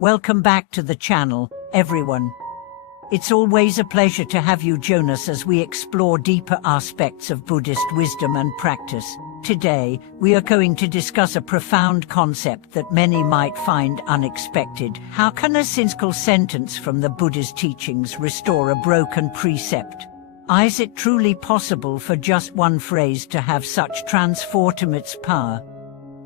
Welcome back to the channel, everyone. It's always a pleasure to have you join us as we explore deeper aspects of Buddhist wisdom and practice. Today, we are going to discuss a profound concept that many might find unexpected. How can a single sentence from the Buddha's teachings restore a broken precept? Is it truly possible for just one phrase to have such transformative power?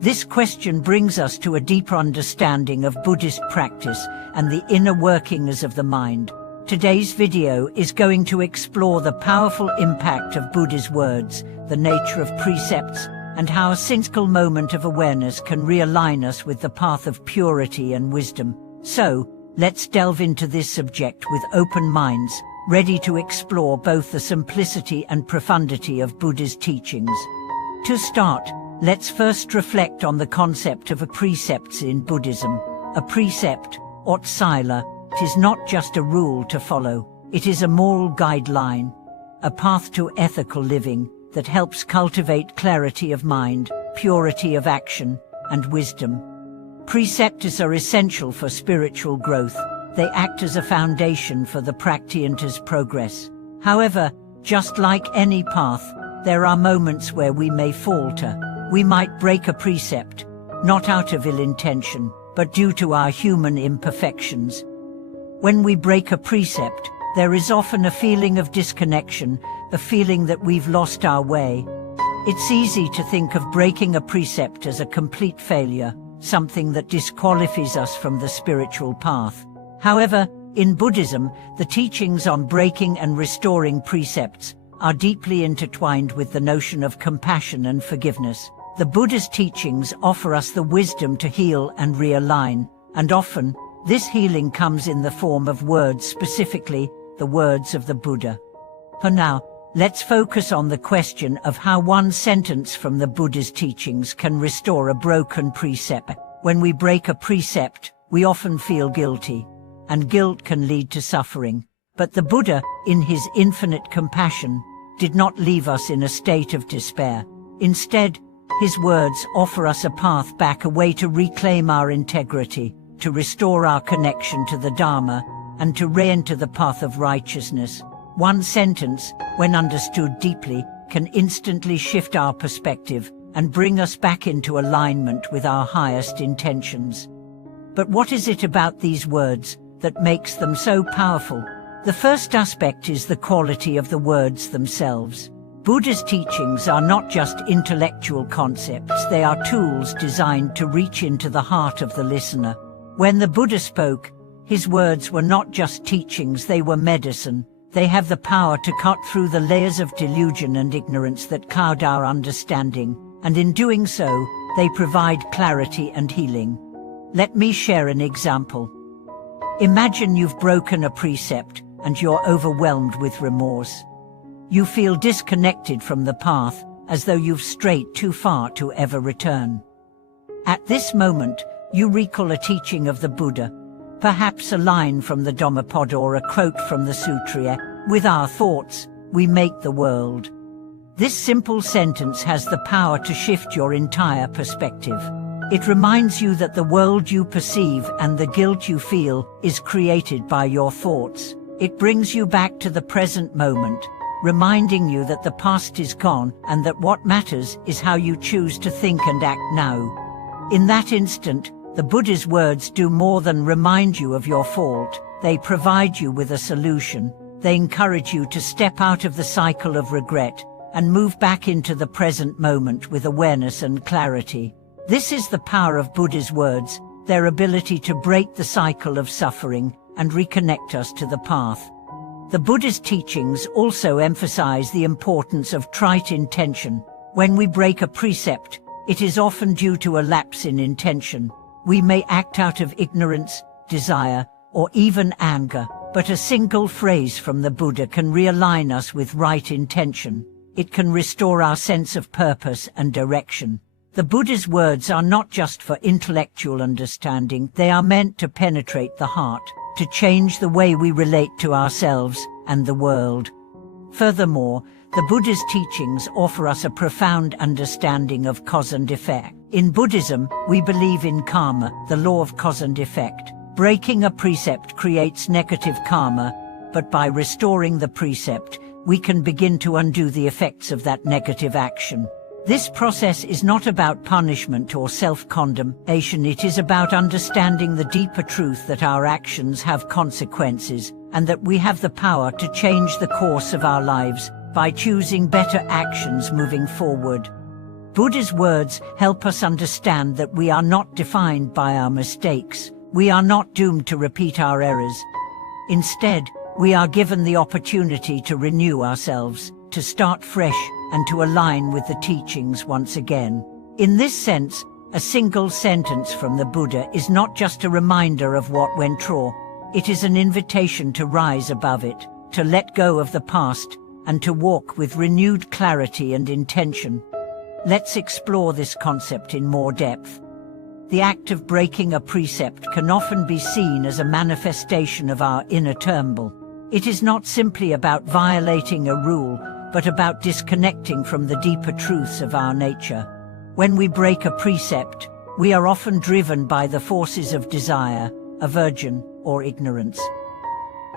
This question brings us to a deeper understanding of Buddhist practice and the inner workings of the mind. Today's video is going to explore the powerful impact of Buddha's words, the nature of precepts, and how a single moment of awareness can realign us with the path of purity and wisdom. So, let's delve into this subject with open minds, ready to explore both the simplicity and profundity of Buddha's teachings. To start, let's first reflect on the concept of a precept in Buddhism. A precept, or sila, is not just a rule to follow, it is a moral guideline, a path to ethical living that helps cultivate clarity of mind, purity of action, and wisdom. Precepts are essential for spiritual growth. They act as a foundation for the practitioner's progress. However, just like any path, there are moments where we may falter. We might break a precept, not out of ill intention, but due to our human imperfections. When we break a precept, there is often a feeling of disconnection, a feeling that we've lost our way. It's easy to think of breaking a precept as a complete failure, something that disqualifies us from the spiritual path. However, in Buddhism, the teachings on breaking and restoring precepts are deeply intertwined with the notion of compassion and forgiveness. The Buddha's teachings offer us the wisdom to heal and realign, and often, this healing comes in the form of words, specifically, the words of the Buddha. For now, let's focus on the question of how one sentence from the Buddha's teachings can restore a broken precept. When we break a precept, we often feel guilty, and guilt can lead to suffering. But the Buddha, in his infinite compassion, did not leave us in a state of despair. Instead, his words offer us a path back, a way to reclaim our integrity, to restore our connection to the Dharma, and to re-enter the path of righteousness. One sentence, when understood deeply, can instantly shift our perspective and bring us back into alignment with our highest intentions. But what is it about these words that makes them so powerful? The first aspect is the quality of the words themselves. Buddha's teachings are not just intellectual concepts, they are tools designed to reach into the heart of the listener. When the Buddha spoke, his words were not just teachings, they were medicine. They have the power to cut through the layers of delusion and ignorance that cloud our understanding, and in doing so, they provide clarity and healing. Let me share an example. Imagine you've broken a precept, and you're overwhelmed with remorse. You feel disconnected from the path, as though you've strayed too far to ever return. At this moment, you recall a teaching of the Buddha, perhaps a line from the Dhammapada or a quote from the Sutra. With our thoughts, we make the world. This simple sentence has the power to shift your entire perspective. It reminds you that the world you perceive and the guilt you feel is created by your thoughts. It brings you back to the present moment, reminding you that the past is gone and that what matters is how you choose to think and act now. In that instant, the Buddha's words do more than remind you of your fault. They provide you with a solution. They encourage you to step out of the cycle of regret and move back into the present moment with awareness and clarity. This is the power of Buddha's words, their ability to break the cycle of suffering and reconnect us to the path. The Buddha's teachings also emphasize the importance of right intention. When we break a precept, it is often due to a lapse in intention. We may act out of ignorance, desire, or even anger, but a single phrase from the Buddha can realign us with right intention. It can restore our sense of purpose and direction. The Buddha's words are not just for intellectual understanding, they are meant to penetrate the heart, to change the way we relate to ourselves and the world. Furthermore, the Buddha's teachings offer us a profound understanding of cause and effect. In Buddhism, we believe in karma, the law of cause and effect. Breaking a precept creates negative karma, but by restoring the precept, we can begin to undo the effects of that negative action. This process is not about punishment or self-condemnation. It is about understanding the deeper truth that our actions have consequences, and that we have the power to change the course of our lives by choosing better actions moving forward. Buddha's words help us understand that we are not defined by our mistakes. We are not doomed to repeat our errors. Instead, we are given the opportunity to renew ourselves, to start fresh, and to align with the teachings once again. In this sense, a single sentence from the Buddha is not just a reminder of what went wrong. It is an invitation to rise above it, to let go of the past, and to walk with renewed clarity and intention. Let's explore this concept in more depth. The act of breaking a precept can often be seen as a manifestation of our inner turmoil. It is not simply about violating a rule, but about disconnecting from the deeper truths of our nature. When we break a precept, we are often driven by the forces of desire, aversion, or ignorance.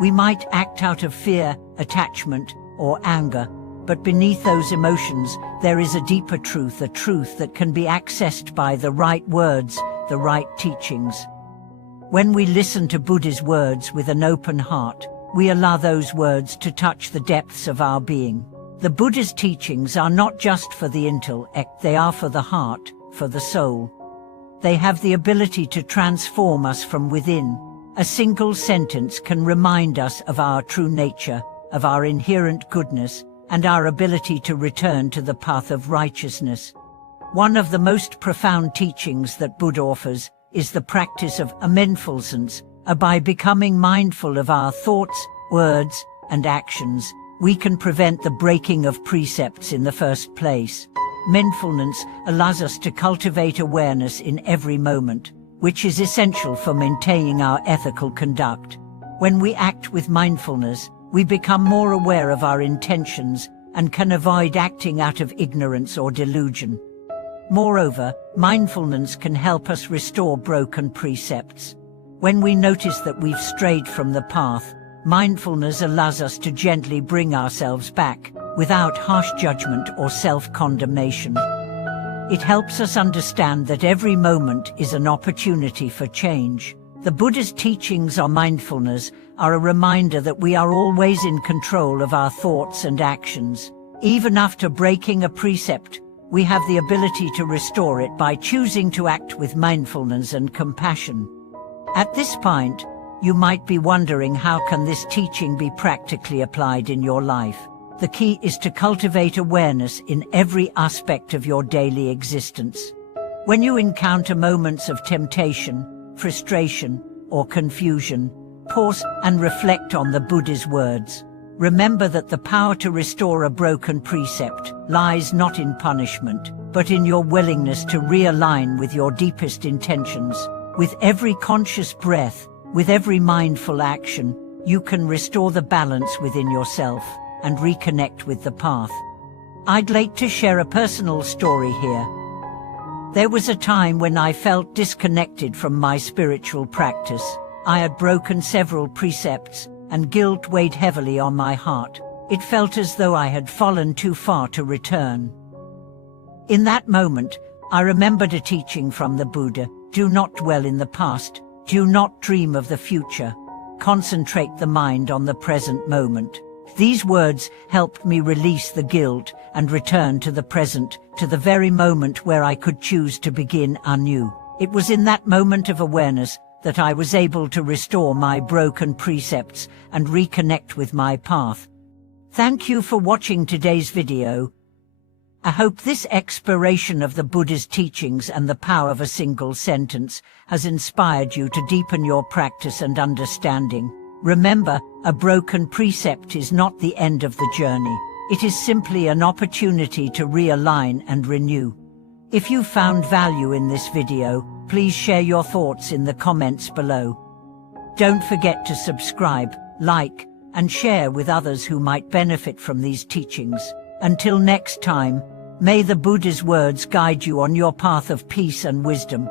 We might act out of fear, attachment, or anger, but beneath those emotions, there is a deeper truth, a truth that can be accessed by the right words, the right teachings. When we listen to Buddha's words with an open heart, we allow those words to touch the depths of our being. The Buddha's teachings are not just for the intellect, they are for the heart, for the soul. They have the ability to transform us from within. A single sentence can remind us of our true nature, of our inherent goodness, and our ability to return to the path of righteousness. One of the most profound teachings that Buddha offers is the practice of mindfulness. By becoming mindful of our thoughts, words, and actions, we can prevent the breaking of precepts in the first place. Mindfulness allows us to cultivate awareness in every moment, which is essential for maintaining our ethical conduct. When we act with mindfulness, we become more aware of our intentions and can avoid acting out of ignorance or delusion. Moreover, mindfulness can help us restore broken precepts. When we notice that we've strayed from the path, mindfulness allows us to gently bring ourselves back, without harsh judgment or self-condemnation. It helps us understand that every moment is an opportunity for change. The Buddha's teachings on mindfulness are a reminder that we are always in control of our thoughts and actions. Even after breaking a precept, we have the ability to restore it by choosing to act with mindfulness and compassion. At this point, you might be wondering, how can this teaching be practically applied in your life? The key is to cultivate awareness in every aspect of your daily existence. When you encounter moments of temptation, frustration, or confusion, pause and reflect on the Buddha's words. Remember that the power to restore a broken precept lies not in punishment, but in your willingness to realign with your deepest intentions. With every conscious breath, with every mindful action, you can restore the balance within yourself and reconnect with the path. I'd like to share a personal story here. There was a time when I felt disconnected from my spiritual practice. I had broken several precepts, and guilt weighed heavily on my heart. It felt as though I had fallen too far to return. In that moment, I remembered a teaching from the Buddha: do not dwell in the past, do not dream of the future. Concentrate the mind on the present moment. These words helped me release the guilt and return to the present, to the very moment where I could choose to begin anew. It was in that moment of awareness that I was able to restore my broken precepts and reconnect with my path. Thank you for watching today's video. I hope this exploration of the Buddha's teachings and the power of a single sentence has inspired you to deepen your practice and understanding. Remember, a broken precept is not the end of the journey. It is simply an opportunity to realign and renew. If you found value in this video, please share your thoughts in the comments below. Don't forget to subscribe, like, and share with others who might benefit from these teachings. Until next time, may the Buddha's words guide you on your path of peace and wisdom.